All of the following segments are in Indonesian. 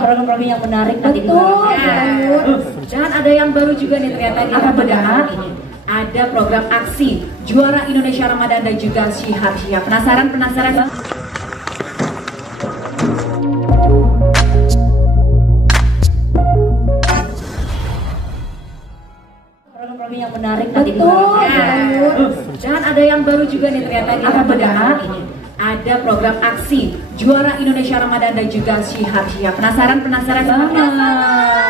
program-program yang menarik nanti di dalamnya. Dan ada yang baru juga nih ternyata di Ramadan ini. Ada program aksi Juara Indonesia Ramadan dan juga Syihab. Penasaran? Program yang menarik nanti di dalamnya. Dan ada yang baru juga nih ternyata di Ramadan ini. Ada program aksi Juara Indonesia Ramadan dan juga Syihab. Penasaran?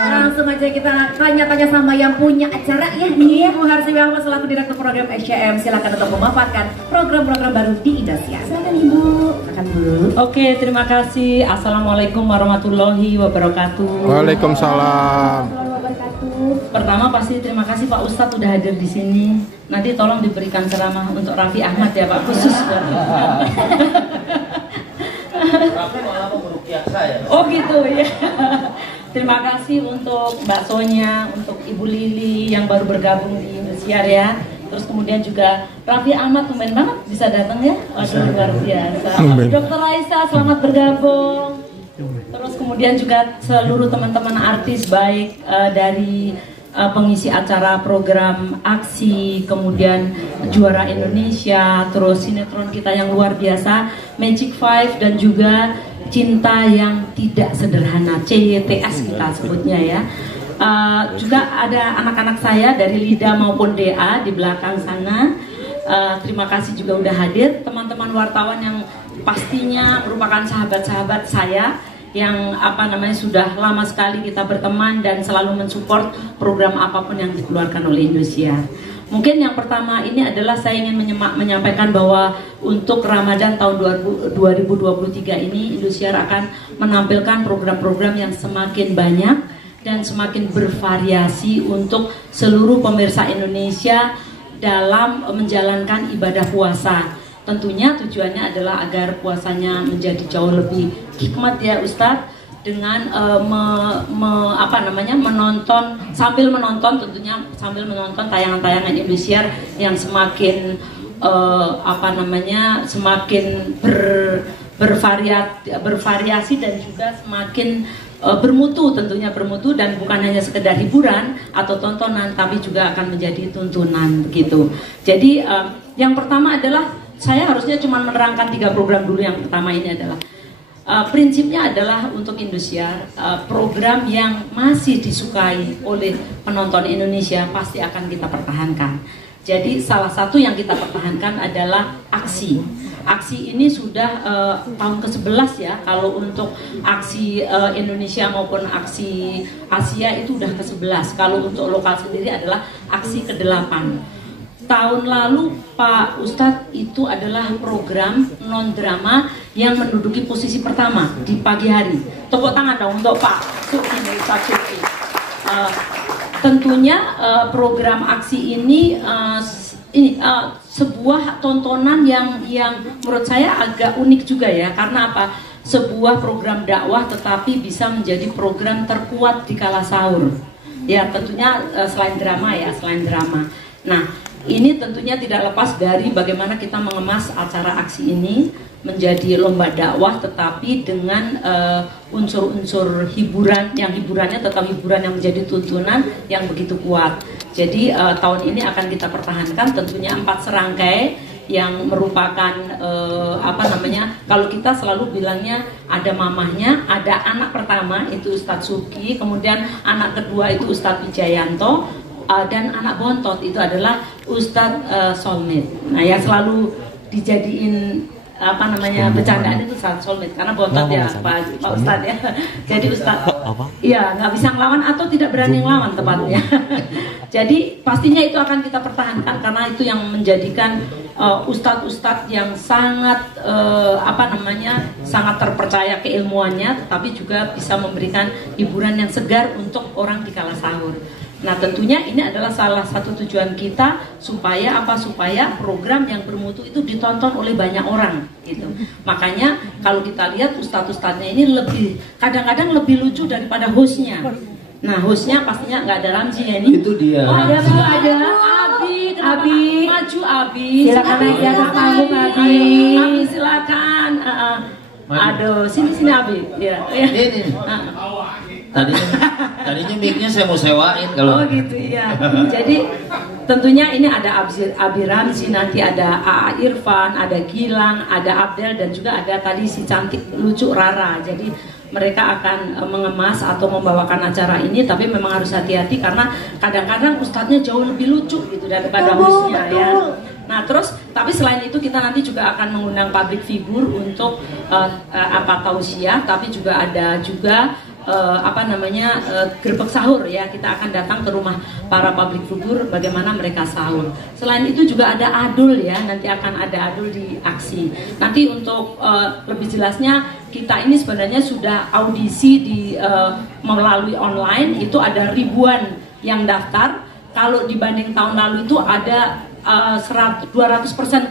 Langsung aja kita tanya-tanya sama yang punya acara ya. Bu Harsiwi Ahmad selaku Direktur Program SCM. Silakan untuk memanfaatkan program-program baru di Indosiar. Silakan Ibu. Silakan Bu. Oke, terima kasih. Assalamualaikum warahmatullahi wabarakatuh. Waalaikumsalam. Pertama pasti terima kasih Pak Ustadz udah hadir di sini. Nanti tolong diberikan ceramah untuk Raffi Ahmad ya Pak, khusus buat Raffi malah meruqyah saya. Oh gitu ya. Terima kasih untuk Mbak Sonya, untuk Ibu Lili yang baru bergabung di Indosiar ya. Terus kemudian juga Raffi Ahmad, tumben banget bisa datang ya. Waduh, luar biasa. Dr. Raisa, selamat bergabung. Terus kemudian juga seluruh teman-teman artis baik dari pengisi acara program aksi, kemudian Juara Indonesia, terus sinetron kita yang luar biasa Magic Five, dan juga Cinta yang Tidak Sederhana, CYTS kita sebutnya ya. Juga ada anak-anak saya dari LIDA maupun DA di belakang sana. Terima kasih juga udah hadir teman-teman wartawan yang pastinya merupakan sahabat-sahabat saya yang sudah lama sekali kita berteman dan selalu mensupport program apapun yang dikeluarkan oleh Indosiar. Mungkin yang pertama ini adalah saya ingin menyampaikan bahwa untuk Ramadan tahun 2023 ini Indosiar akan menampilkan program-program yang semakin banyak dan semakin bervariasi untuk seluruh pemirsa Indonesia dalam menjalankan ibadah puasa. Tentunya tujuannya adalah agar puasanya menjadi jauh lebih hikmat ya Ustadz, dengan menonton sambil menonton tayangan-tayangan Indosiar yang semakin semakin bervariasi dan juga semakin bermutu, tentunya bermutu, dan bukan hanya sekedar hiburan atau tontonan tapi juga akan menjadi tuntunan begitu. Jadi yang pertama adalah saya harusnya cuma menerangkan 3 program dulu. Yang pertama ini adalah prinsipnya adalah untuk Indosiar, program yang masih disukai oleh penonton Indonesia pasti akan kita pertahankan. Jadi salah satu yang kita pertahankan adalah aksi. Aksi ini sudah tahun ke-11 ya. Kalau untuk aksi Indonesia maupun aksi Asia itu udah ke-11. Kalau untuk lokal sendiri adalah aksi ke-8. Tahun lalu Pak Ustadz itu adalah program non drama yang menduduki posisi pertama di pagi hari. Tepuk tangan dong untuk Pak Suki. Tentunya program aksi ini sebuah tontonan yang menurut saya agak unik juga ya. Karena apa? Sebuah program dakwah tetapi bisa menjadi program terkuat di kala sahur. Ya tentunya selain drama. Nah, ini tentunya tidak lepas dari bagaimana kita mengemas acara aksi ini menjadi lomba dakwah tetapi dengan unsur-unsur hiburan, yang hiburannya tetap hiburan yang menjadi tuntunan yang begitu kuat. Jadi tahun ini akan kita pertahankan tentunya 4 serangkai yang merupakan kalau kita selalu bilangnya ada mamahnya, ada anak pertama itu Ustadz Suki, kemudian anak kedua itu Ustadz Wijayanto, dan anak bontot itu adalah Ustadz Solmed. Nah yang selalu dijadiin bercandaan itu Solmed karena bontot ya Pak Ustadz ya. Jadi Ustadz iya nggak bisa ngelawan atau tidak berani ngelawan tepatnya. Jadi pastinya itu akan kita pertahankan karena itu yang menjadikan ustadz-ustadz yang sangat sangat terpercaya keilmuannya, tetapi juga bisa memberikan hiburan yang segar untuk orang di kala sahur. Nah tentunya ini adalah salah satu tujuan kita supaya program yang bermutu itu ditonton oleh banyak orang gitu. Makanya kalau kita lihat ustadz-ustadznya ini kadang-kadang lebih lucu daripada hostnya. Nah hostnya pastinya nggak ada Ramzi ya ini. Itu dia. Oh, ada Abi. Silakan aja ke panggung Abi. Abi silakan. Aduh, sini Abi. Ya. Ini. Tadinya mic-nya saya mau sewain kalau. Oh gitu ya. Jadi tentunya ini ada Abi Ramzi, nanti ada AA Irfan, ada Gilang, ada Abdel, dan juga ada tadi si cantik lucu Rara. Jadi mereka akan mengemas atau membawakan acara ini, tapi memang harus hati-hati karena kadang-kadang ustadznya jauh lebih lucu gitu daripada hostnya ya. Nah terus, tapi selain itu kita nanti juga akan mengundang public figure untuk tausiah, tapi juga ada juga gerbek sahur ya. Kita akan datang ke rumah para public figure bagaimana mereka sahur. Selain itu juga ada adul ya, nanti akan ada adul di aksi. Nanti untuk lebih jelasnya, kita ini sebenarnya sudah audisi melalui online, itu ada ribuan yang daftar. Kalau dibanding tahun lalu itu ada 200%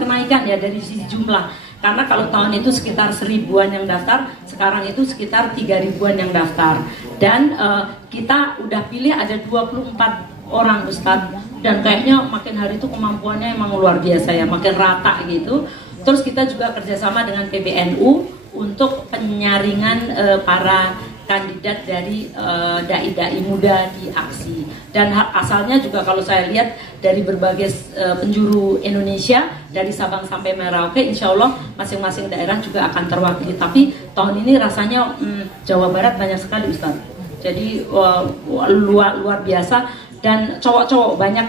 kenaikan ya dari sisi jumlah. Karena kalau tahun itu sekitar 1000-an yang daftar, sekarang itu sekitar 3000-an yang daftar. Dan kita udah pilih ada 24 orang Ustadz, dan kayaknya makin hari itu kemampuannya emang luar biasa ya, makin rata gitu. Terus kita juga kerjasama dengan PBNU untuk penyaringan para kandidat dari dai-dai muda di aksi. Dan asalnya juga kalau saya lihat dari berbagai penjuru Indonesia, dari Sabang sampai Merauke, insya Allah masing-masing daerah juga akan terwakili. Tapi tahun ini rasanya Jawa Barat banyak sekali Ustaz. Jadi luar biasa, dan cowok-cowok banyak,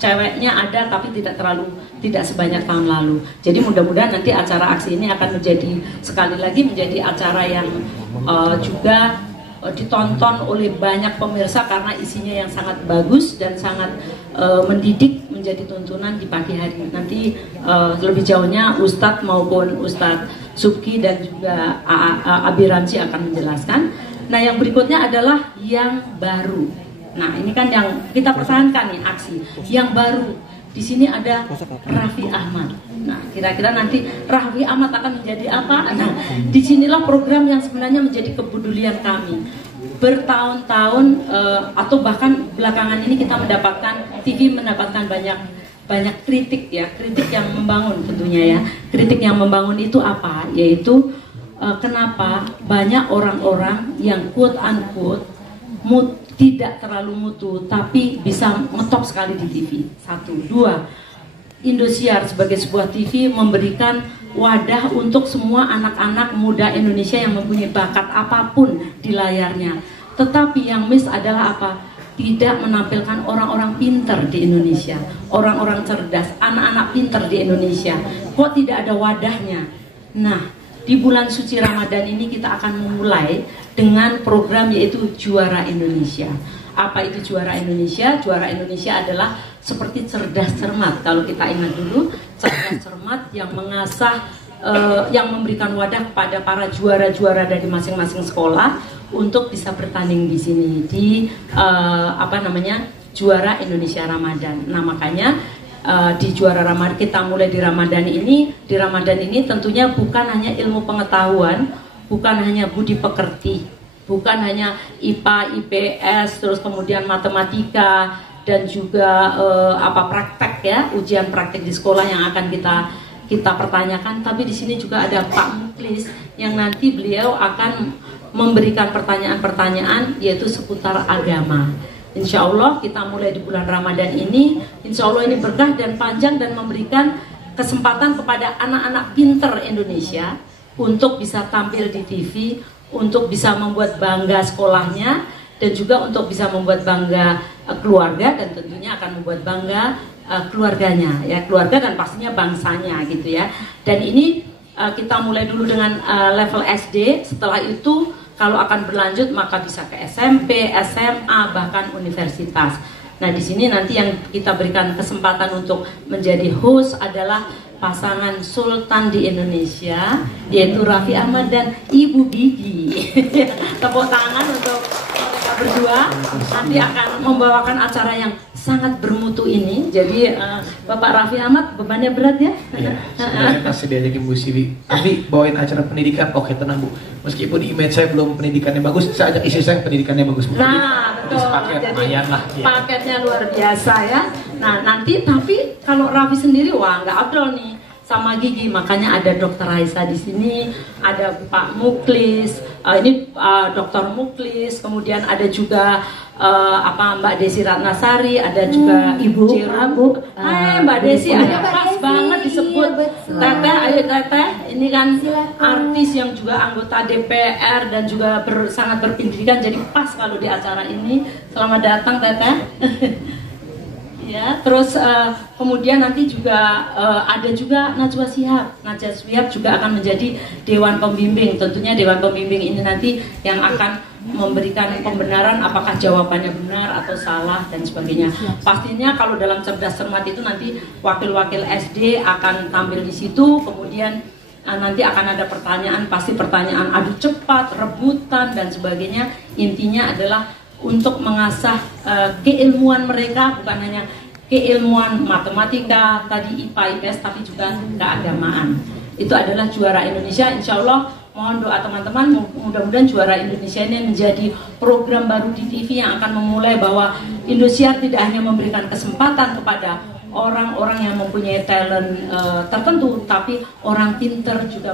ceweknya ada tapi tidak sebanyak tahun lalu. Jadi mudah-mudahan nanti acara aksi ini akan sekali lagi menjadi acara yang juga ditonton oleh banyak pemirsa karena isinya yang sangat bagus dan sangat mendidik, menjadi tuntunan di pagi hari. Nanti lebih jauhnya Ustadz maupun Ustadz Subki dan juga Abi Ramzi akan menjelaskan. Nah yang berikutnya adalah yang baru. Nah ini kan yang kita pertahankan nih aksi yang baru. Di sini ada Raffi Ahmad. Nah, kira-kira nanti Raffi Ahmad akan menjadi apa? Nah, disinilah program yang sebenarnya menjadi kepedulian kami. Bertahun-tahun atau bahkan belakangan ini kita TV mendapatkan banyak kritik ya, kritik yang membangun tentunya ya. Kritik yang membangun itu apa? Yaitu kenapa banyak orang-orang yang quote unquote tidak terlalu mutu tapi bisa ngetop sekali di TV. 1, 2, Indosiar sebagai sebuah TV memberikan wadah untuk semua anak-anak muda Indonesia yang mempunyai bakat apapun di layarnya. Tetapi yang miss adalah apa? Tidak menampilkan orang-orang pinter di Indonesia, orang-orang cerdas, anak-anak pinter di Indonesia. Kok tidak ada wadahnya? Nah, di bulan suci Ramadan ini kita akan memulai dengan program yaitu Juara Indonesia. Apa itu Juara Indonesia? Juara Indonesia adalah seperti cerdas cermat. Kalau kita ingat dulu, cerdas cermat yang mengasah, yang memberikan wadah kepada para juara-juara dari masing-masing sekolah untuk bisa bertanding di sini di Juara Indonesia Ramadan. Nah makanya di Juara Ramadan kita mulai di Ramadan ini tentunya bukan hanya ilmu pengetahuan, bukan hanya budi pekerti, bukan hanya IPA, IPS, terus kemudian matematika dan juga praktek ya, ujian praktek di sekolah yang akan kita pertanyakan. Tapi di sini juga ada Pak Muklis yang nanti beliau akan memberikan pertanyaan-pertanyaan yaitu seputar agama. Insya Allah kita mulai di bulan Ramadan ini, insya Allah ini berkah dan panjang dan memberikan kesempatan kepada anak-anak pinter Indonesia untuk bisa tampil di TV, untuk bisa membuat bangga sekolahnya, dan juga untuk bisa membuat bangga keluarga, dan tentunya akan membuat bangga keluarganya, ya keluarga dan pastinya bangsanya gitu ya. Dan ini kita mulai dulu dengan level SD, setelah itu kalau akan berlanjut maka bisa ke SMP, SMA, bahkan universitas. Nah di sini nanti yang kita berikan kesempatan untuk menjadi host adalah pasangan sultan di Indonesia, yaitu Raffi Ahmad dan Ibu Bibi. Tepuk tangan untuk mereka berdua. Nanti akan membawakan acara yang sangat bermutu ini. Jadi Bapak Raffi Ahmad bebannya berat ya? Iya, sebenarnya masih diajakin Bu Siwi. Tapi bawain acara pendidikan, oke tenang Bu. Meskipun di image saya belum pendidikannya bagus, saya ajak istri saya pendidikannya bagus Bu. Nah betul, paket, jadi lah, ya. Paketnya luar biasa ya. Nah nanti tapi kalau Raffi sendiri wah nggak afdol nih. sama gigi, makanya ada Dokter Raisa di sini, ada Pak Muklis, ini Dokter Muklis, kemudian ada juga Mbak Desi Ratnasari, ada juga Ibu Ciru. Hai Mbak Desi, ada pas banget disebut. Teteh, ayo Teteh, ini kan artis yang juga anggota DPR dan juga sangat berpendidikan, jadi pas kalau di acara ini. Selamat datang Teteh. Ya, terus kemudian nanti juga ada juga Najwa Shihab juga akan menjadi Dewan Pembimbing. Tentunya Dewan Pembimbing ini nanti yang akan memberikan pembenaran apakah jawabannya benar atau salah dan sebagainya. Pastinya kalau dalam cerdas cermat itu nanti wakil-wakil SD akan tampil di situ, kemudian nanti akan ada pertanyaan, pasti pertanyaan adu cepat, rebutan dan sebagainya. Intinya adalah untuk mengasah keilmuan mereka, bukan hanya keilmuan matematika, tadi IPA, IPS, tapi juga keagamaan. Itu adalah juara Indonesia. Insya Allah mohon doa teman-teman, mudah-mudahan juara Indonesia ini menjadi program baru di TV yang akan memulai bahwa Indosiar tidak hanya memberikan kesempatan kepada orang-orang yang mempunyai talent tertentu, tapi orang pinter juga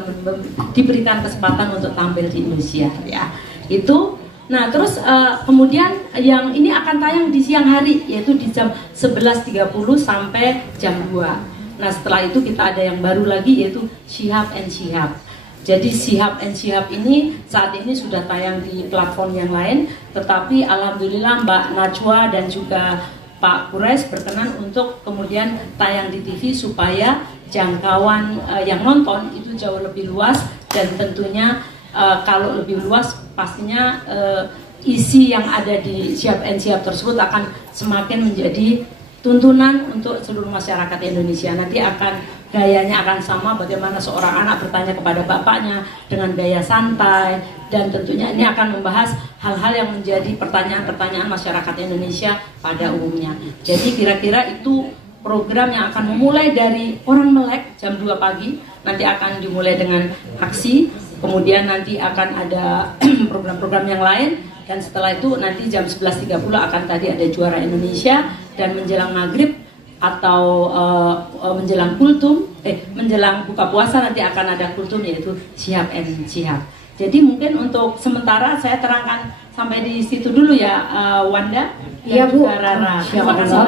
diberikan kesempatan untuk tampil di Indosiar. Ya, itu. Nah terus kemudian yang ini akan tayang di siang hari, yaitu di jam 11.30 sampai jam 2. Nah setelah itu kita ada yang baru lagi, yaitu Shihab and Shihab. Jadi Shihab and Shihab ini saat ini sudah tayang di platform yang lain, tetapi alhamdulillah Mbak Najwa dan juga Pak Kures berkenan untuk kemudian tayang di TV supaya jangkauan yang nonton itu jauh lebih luas, dan tentunya kalau lebih luas pastinya isi yang ada di Shihab and Shihab tersebut akan semakin menjadi tuntunan untuk seluruh masyarakat Indonesia. Nanti gayanya akan sama, bagaimana seorang anak bertanya kepada bapaknya dengan gaya santai, dan tentunya ini akan membahas hal-hal yang menjadi pertanyaan-pertanyaan masyarakat Indonesia pada umumnya. Jadi kira-kira itu program yang akan memulai dari orang melek jam 2 pagi, nanti akan dimulai dengan aksi, kemudian nanti akan ada program-program yang lain, dan setelah itu nanti jam 11.30 akan tadi ada juara Indonesia, dan menjelang maghrib atau menjelang kultum, menjelang buka puasa nanti akan ada kultum, yaitu Shihab and Shihab. Jadi mungkin untuk sementara saya terangkan sampai di situ dulu ya, Wanda. Iya Bu. Rara. Terima kasih.